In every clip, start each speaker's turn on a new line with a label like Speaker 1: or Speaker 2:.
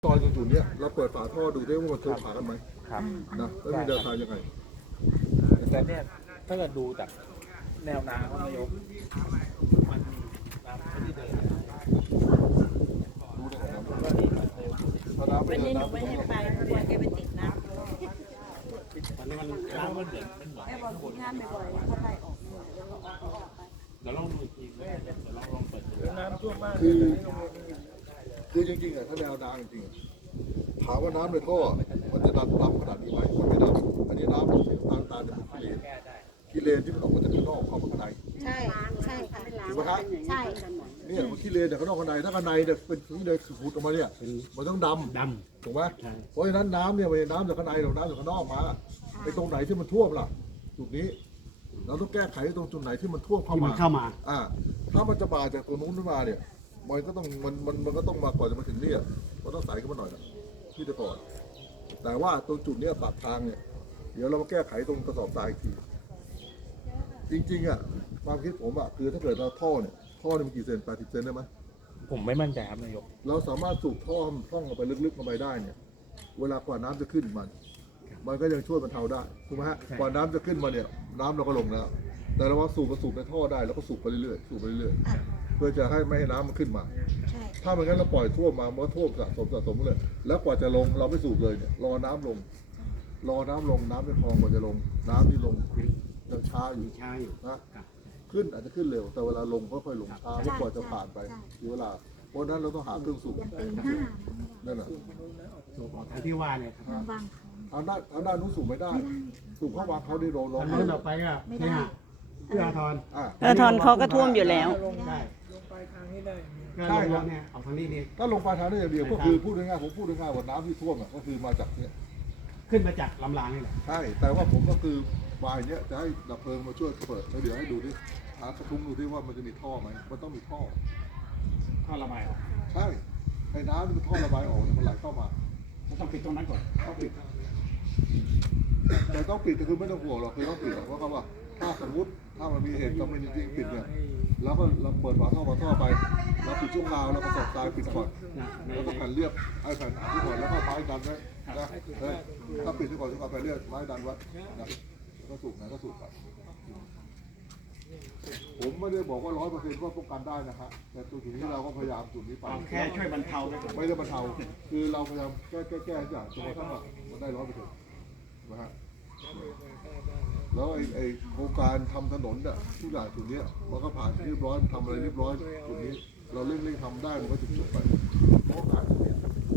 Speaker 1: ตอนจุดเนี้ยเราเปิดฝาท่อดูได้ว่ามันท่วมขากันไหม
Speaker 2: ครับ
Speaker 1: นะแล้วมีแนวทางยังไง
Speaker 2: แต่เนี่ยถ้าเกิดดูจากแนวน้ำนายกมันน้ำไม่ได้เดิน
Speaker 1: รู้ได้ไงครับ
Speaker 2: ว่านี่มันเร็ว
Speaker 1: ถ้าน้ำ
Speaker 3: วั
Speaker 1: ไม่
Speaker 3: น
Speaker 1: เดิ
Speaker 3: นี้
Speaker 1: น
Speaker 3: หนู
Speaker 1: น้ำ
Speaker 3: ไม่
Speaker 1: ไม่
Speaker 3: ให้
Speaker 1: เดิน
Speaker 3: ไปเพราะว่าแกไปติดน้ำ
Speaker 2: ตอนนี้มันน้ำมันเหมือน
Speaker 3: แกบอกงานบ่อยๆเขาไล่ออกเลยแล้วก็ออกไป
Speaker 2: เดี๋ยวลองดูอีกทีเดี๋ยวลองเปิดดูน้ำท่วมมาก
Speaker 1: คือจริงๆอ่ะถ้าแนวน้ำจริงๆอะถามว่าน้ำในท่อมันจะดันต่ำขนาดนี้ไหมมันไม่ดันอันนี้น้ำสีน้ำตาลจะเป็นขี้เลนที่มันออกมาจากข้างนอกเข้ามาข้างใน
Speaker 3: ใช่ใช่ค่ะ
Speaker 1: ถูกไหมครับ
Speaker 3: ใช่
Speaker 1: เนี่ยมันขี้เลนจากข้างนอกข้างในถ้าข้างในเนี่ยเป็นขี้เลนขุดออกมาเนี่ยมันต้องดำถูกไหมเพราะฉะนั้นน้ำเนี่ยไม่ใช่น้ำจากข้างในหรอกน้ำจากข้างนอกมาไอ้ตรงไหนที่มันท่วมล่ะจุดนี้เราต้องแก้ไขตรงจุดไหนที่มันท่วมเข้ามา ถ้ามันจะมาจากตัวนู้นขึ้นมาเนี่ยมันก็ต้องมันก็ต้องมาก่อนจะมาถึงเนี่ยมันต้องใส่ขึ้นมาหน่อยนะที่จะก่อนแต่ว่าตรงจุดเนี้ยปากทางเนี่ยเดี๋ยวเรามาแก้ไขตรงกระสอบทรายอีกทีจริงๆอ่ะความคิดผมอ่ะคือถ้าเกิดเราท่อเนี่ยมันกี่เซน80 เซนได้ไหม
Speaker 2: ผมไม่มั่นใจครับนายก
Speaker 1: เราสามารถสูบท่อท่องลงไปลึกๆลงไปได้เนี่ยเวลากว่าน้ำจะขึ้นมันก็ยังช่วยบรรเทาได้ถูกไหมฮะกว่าน้ำจะขึ้นมาเนี่ยน้ำเราก็ลงแล้วแต่เราว่าสูบในท่อได้แล้วก็สูบไปเรื่อยๆเพื่อจะให้ไม่ให้น้ำมันขึ้นมา
Speaker 3: ใช่
Speaker 1: ถ้ามันงั้นเราปล่อยท่วมมามันก็ท่วมสะสมเลย แล้วกว่าจะลงเราไม่สูบเลยเนี่ยรอน้ำลงน้ำในคลองกว่าจะลงน้ำที่ลงยังช้าอยู่นะขึ้นอาจจะขึ้นเร็วแต่เวลาลงก็ค่อยลงช้าเพราะกว่าจะผ่านไปเวลาเพราะนั้นเราต้องหาเครื่องสูบนั่นแหละ
Speaker 4: สูบออกทางที่ว่าเนี่ยครับ
Speaker 3: บาง
Speaker 1: ทางด้านนู้นสูบไม่ได้สูบเข้าวางเขาได้ลง
Speaker 4: ทางนู้นออกไปก็ที่หาเอื้ออาทร
Speaker 5: ทอนเขาก็ท่วมอยู่แล้ว
Speaker 4: ใช่ลงไปทางนี้ได้ก็ลงเนี่ยออกทางนี้นี่
Speaker 1: ถ้าลงปลายทางได้อย่างเดียวก็คือพูดง่ายๆผมพูดง่ายๆว่าน้ำที่ท่วมก็คือมาจากเนี่ย
Speaker 4: ขึ้นมาจากลำรางนี่แหละ
Speaker 1: ใช่แต่ว่าผมก็คือวายเนี้ยจะให้ดับเพลิงมาช่วยเปิดแล้วเดี๋ยวให้ดูดิหากระทุ้งดูดิว่ามันจะมีท่อไหมมันต้องมีท่อ
Speaker 4: ท่อระบายออก
Speaker 1: ใช่ไอ้น้ำที่มันท่อระบายออกเนี่ยมันไหลเข้ามา
Speaker 4: ก็ต้องปิดตรงนั้นก่อน
Speaker 1: ต้องปิดแต่ต้องปิดแต่คือไม่ต้องห่วงหรอกคือต้องปิดเพราะเขาว่าถ้าสมมติถ้ามันมีเหตุจำเป็นจริงๆปิดเนี่ยแล้วก็เราเปิดฝาท่อไปเราปิดช่วงราวแล้วก็สอดทรายปิดก่อนแล้วก็แผ่นเรียบไอ้แผ่นที่ก่อนแล้วก็ไม้ดันไว้นะถ้าปิดที่ก่อนที่ก่อนแผ่นเรียบไม้ดันไว้นะก็สูบนะก็สูบไปผมไม่ได้บอกว่า100%ว่าป้องกันได้นะฮะแต่จุดนี้เราก็พยายามจุดนี้ไป
Speaker 4: แค่ช่วยบรรเทาไปก่อน
Speaker 1: ไม่ได้บรรเทาคือเราพยายามแก้อย่างจนกระทั่งมันได้100%นะฮะแล้วไอ้โครงการทำถนนเนี่ยทุกอย่างจุดนี้มันก็ผ่านเรียบร้อยทำอะไรเรียบร้อยจุดนี้เราเร่งทำได้มันก็จบไปเพราะการเนี่ย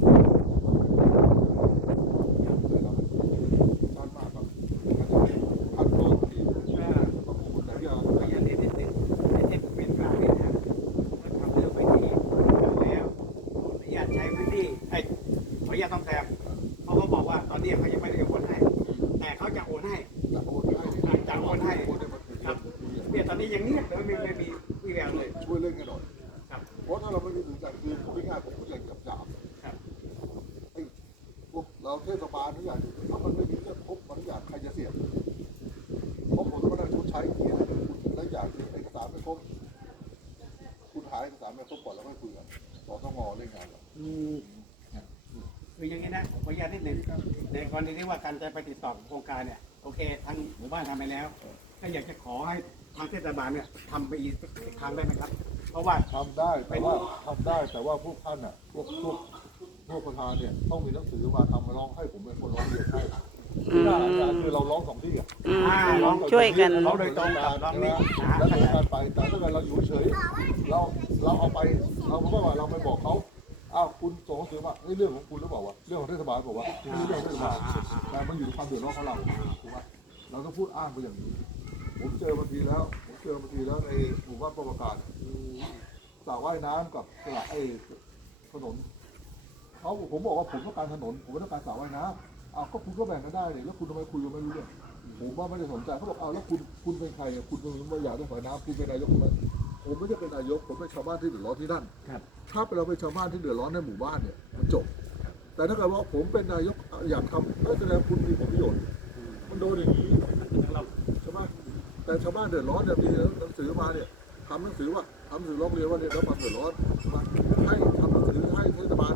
Speaker 1: การมากครับพันต้นทีต้องพูดหลายอย่าง
Speaker 4: พยานนิดนึงไอ้ที่เป็นกลางเนี่ยนะมันทำเรื่องไปที่แล้วขออนุญาตใช้พื้นที่ไอ้ขออนุญาตต้องแซมเพราะเขาบอกว่าตอนนี้เขายังไม่ได้โอนให้แต่เขาจะโอนให้
Speaker 1: จะโอนให้
Speaker 4: จะโอนให้ครับเนี่ยตอนนี้ยังเงียบเลยไม่มีวี่แววเลย
Speaker 1: ช่วยเล่นกันหน่อย
Speaker 4: ครับ
Speaker 1: เพราะถ้าเราไม่มีถึงใจคือพูดง่ายๆผมพูดอย่างหยาบ
Speaker 4: ครับ
Speaker 1: ๆไอ้พวกเราเทศบาลทุกอย่างถ้ามันไม่มีเรื่องครบมันทุกอย่างใครจะเสียบเพราะผมต้องมานั่งชดใช้อีกทีคุณและอย่างที่เอกสารไม่ครบคุณหาเอกสารไม่ครบก่อนแล้วค่อยคุยกันสตงเล่นงานกัน
Speaker 4: คืออย่างนี้นะขออนุญาตนิดหนึ่งในกรณีที่ว่าการจะไปติดต่อโครงการเนี่ยโอเคทางหมู่บ้านทำไปแล้วก็อยากจะขอให้ทางเทศบาลเนี่ยทำไปอีกครั้งได้ไหมครับ เพราะว่า
Speaker 1: ทำได้แต่ว่าพวกท่านอ่ะพวกประธานเนี่ยต้องมีหนังสือมาทำมาร้องให้ผมเป็นคนร้องเรียนให้คือเราร้อง2 ที่อ่ะ
Speaker 5: ช่วยกัน
Speaker 1: เราโดยตรงกับน้องนี่แล้วโดยการไปแต่ถ้าเกิดเราอยู่เฉยเราเอาไปเราไม่ว่าเราไปบอกเขาอ้าวคุณส่งหนังสือมาเรื่องของคุณหรือเปล่าวะเรื่องของเทศบาลบอกว่าไม่ใช่เรื่องของเทศบาลแต่มันอยู่ในความเดือดร้อนของเราถูกไหมเราต้องพูดอ้างไปอย่างนี้ผมเจอบางทีแล้วในหมู่บ้านประการสระว่ายน้ำกับสระถนนผมบอกว่าผมต้องการถนนผมไม่ต้องการสระว่ายน้ำก็คุณก็แบ่งกันได้เนี่ยแล้วคุณทำไมคุยกันไม่รู้เรื่องผมว่าไม่ได้สนใจเขาบอกแล้วคุณเป็นใครคุณเป็นไม่อยากได้สายน้ำคุณเป็นนายกไหมผมไม่ใช่เป็นนายกผมเป็นชาวบ้านที่เดือดร้อนที่นั่นถ้าเราเป็นชาวบ้านที่เดือดร้อนในหมู่บ้านเนี่ยมันจบแต่ถ้าเกิดว่าผมเป็นนายกอยากทำก็แสดงคุณมีผลประโยชน์มันโดนอย่างนี้ใช่ไหมแต่ชาวบ้านเดือดร้อนเนี่ยมีหนังสือมาเนี่ยทำหนังสือร้องเรียนว่าเนี่ยรับความเดือดร้อนให้ทำหนังสือให้เทศบาลทำหนังสือ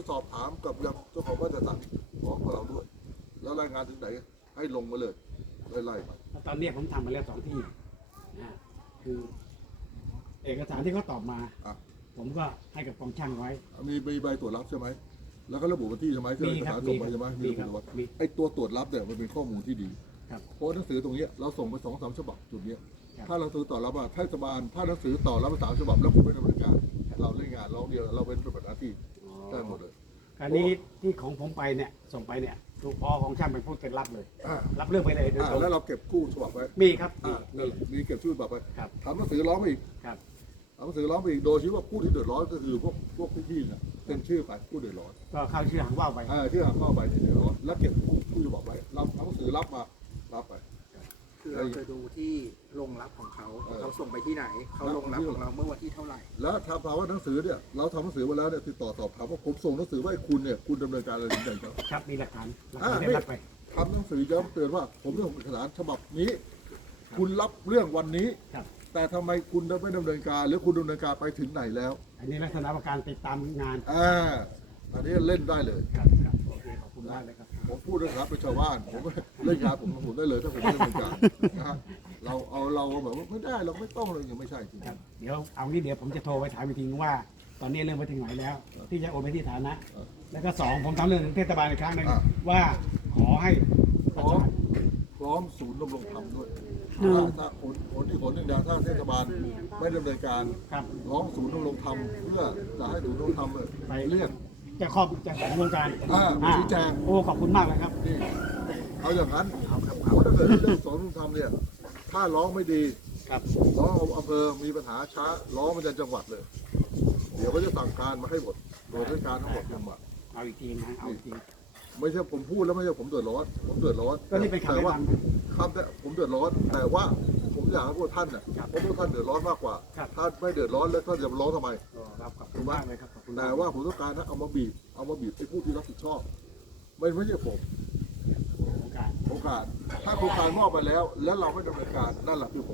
Speaker 1: สอบถามกับยังเจ้าของบ้านจัดสรรของเราด้วย แล้วรายงานถึงไหนให้ลงมาเลยไล่ๆมา
Speaker 4: ตอนนี้ผมทำมาแล้ว2 ที่นะคือ เอกสารที่เขาตอบมา
Speaker 1: อ่ะ
Speaker 4: ผมก็ให้กับกองช่างไว้
Speaker 1: มีใบตรวจรับใช่ไหมแล้วก็ระบุวันที่ใช่ไหมที่
Speaker 4: มี
Speaker 1: เอก
Speaker 4: ครับ
Speaker 1: สารส่งไปใช่ไหม
Speaker 4: มีครับ
Speaker 1: ระบุวัน
Speaker 4: มี
Speaker 1: ไอ้ตัวตรวจรับเนี่ยมันเป็นข้อมูลที่ดี
Speaker 4: ครับ
Speaker 1: เพราะหนังสือตรงเนี้ยเราส่งไป2-3 ฉบับจุดเนี้ย
Speaker 4: ครับ
Speaker 1: ถ้าหนังสือต่อรับเทศบาลถ้าหนังสือต่อรับ3 ฉบับแล้วคุณไม่ดำเนินการเราเล่นงานร้องเดียวเราเป็นปฏิบัติหน้าที่ได้หมดเลย
Speaker 4: คราวนี้ที่ของผมไปเนี่ยส่งไปเนี่ยลูกพ่อของช่างเป็นผู้เป็นรับเลย
Speaker 1: อ่า
Speaker 4: รับเรื่องไปเลยโดยตรง
Speaker 1: แล้วเราเก็บกู้ฉบับไว้
Speaker 4: มีครับ
Speaker 1: นั่นแหละมีเก็บชื่อฉบับไว้
Speaker 4: ครับ
Speaker 1: ทำหนังสือร้องไปอีก
Speaker 4: ครับ
Speaker 1: ทำหนังสือร้องไปอีกโดยชี้ว่าผู้ที่เดือดร้อนก็คือพวกพี่ๆเนี่ยเป็นชื่อไปผู้เดือดร้อน
Speaker 4: ก็เข้าชื่อหางว่าวไป
Speaker 1: ชื่อหางเข้าไปเนี่ยเดือดร้อนแล้วเก็บผู้ฉบับไว้เราทำหนังสือรับมารับไป
Speaker 6: คือเราจะดูที่ลงรับของเขา เราส่งไปที่ไหน เขาลงรับของเราเมื่อวันที่เท่าไหร่
Speaker 1: แล้วทำภาวะหนังสือเนี่ยเราทำหนังสือไว้แล้วเนี่ยติดต่อสอบถามว่าผมส่งหนังสือไว้ให้คุณเนี่ยคุณดำเนินการอะไรถึงไหนครับ
Speaker 4: ครับมีหลักฐานได้
Speaker 1: ไม่
Speaker 4: รับไป
Speaker 1: ทำหนังสือย้ำเตือนว่า ผมเรื่องเอกสารฉบับนี้ คุณรับเรื่องวันนี้
Speaker 4: ครับ
Speaker 1: แต่ทำไมคุณไม่ดำเนินการหรือคุณดำเนินการไปถึงไหนแล้ว
Speaker 4: อันนี้ลักษณะการติดตามงาน
Speaker 1: อันนี้เล่นได้เลย
Speaker 4: ครับครับโอเคขอบคุณมากเลยครับ
Speaker 1: ผมพูดนะครับเป็นชาวบ้านผมเล่นงานผมได้เลยถ้าผมไม่ดำเนินการนะฮะเราแบบว่าไม่ได้เราไม่ต้องเลยยังไม่ใช่จริง
Speaker 4: ครับเดี๋ยวเอางี้เดี๋ยวผมจะโทรไปถามอีกทีนึงว่า ตอนนี้เรื่องไปถึงไหนแล้ว ที่จะโอนไปที่ฐานะ แล้วก็2ผมทำเรื่องถึงเทศบาลอีกครั้งหนึงว่าขอให้
Speaker 1: พร้อมศูนย์ดำรงธรรมด้วยถ้าคนที่ผลหนึ่งเดียวถ้าเทศบาลไม่ดำเนินการ
Speaker 4: ครับ
Speaker 1: ร้องศูนย์ดำรงธรรมเพื่อจะให้ศูนย์ดำรงธรรม
Speaker 4: ไป
Speaker 1: เรียก
Speaker 4: จะครอบจะของวงการ
Speaker 1: ชี้แจง
Speaker 4: โอ้ขอบคุณมากเลยครับ
Speaker 1: นี่เอาอย่างนั้นเพราะถ้าเกิดเรื่องศูนย์ดำรงธรรมเนี่ยถ้าร้องไม่ดี
Speaker 4: ครับ
Speaker 1: ร้องอำเภอมีปัญหาช้าร้องมันจะจังหวัดเลย เดี๋ยวเขาจะสั่งการมาให้หมดโดยราชการทั้งหมดจังหวัด
Speaker 4: เอาอีกทีนะเอาอีกที
Speaker 1: ไม่ใช่ผมพูดแล้วไม่ใช่ผมเดือดร้อนผมเดือดร้อน
Speaker 4: ก็นี่เป็นคำ
Speaker 1: แต่
Speaker 4: แนะ
Speaker 1: ว่าน
Speaker 4: ำ
Speaker 1: คำแต่ผมเดือดร้อน แต่ว่าผมอยากให้พวกท่านเนี่ย
Speaker 4: ครับ
Speaker 1: เพราะพวกท่านเดือดร้อนมากกว่า
Speaker 4: ครับ
Speaker 1: ท่านไม่เดือดร้อนแล้วท่านจะมาร้องทำไม
Speaker 4: ครับขอบคุณมากเลยครับขอบคุณ
Speaker 1: แต่ว่าผมต้องการนะเอามาบีบไอ้ผู้ที่รับผิดชอบไม่ใช่ผม
Speaker 4: วงการ
Speaker 1: โครงการถ้าโครงการมอบไปแล้ว แล้วเราไม่ดำเนินการนั่นแหละคือผม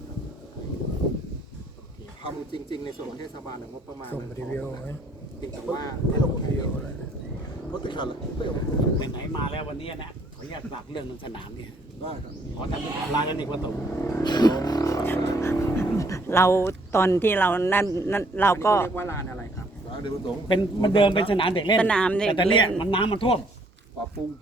Speaker 6: ทำจริง ๆ ในส่วนของเทศบาลงบประมาณ
Speaker 2: ส่งรีวิวไหม
Speaker 6: เพียงแต่ว่า
Speaker 1: ไม่เอาผมเดียวเพราะติดขัดเลยไม่เอาผม
Speaker 4: ไหนๆมาแล้ววันนี้นะขออนุญาตฝากเรื่องสนามเนี่ย
Speaker 1: ได้ครับ
Speaker 4: ขอทำเป็นทำลายกันอีกว่าตก
Speaker 5: เราตอนที่เรานั่นเราก็
Speaker 6: เรียกว่าลานอะไรครับ
Speaker 1: เดี๋ยวประสงค์
Speaker 4: เป็นมันเดิมเป็นสนามเด็กเล่น
Speaker 5: สนามเด็ก
Speaker 4: แต่ตอนเนี้ย
Speaker 5: เล่น
Speaker 4: มันน้ำมันท่วม
Speaker 1: ปรับปรุง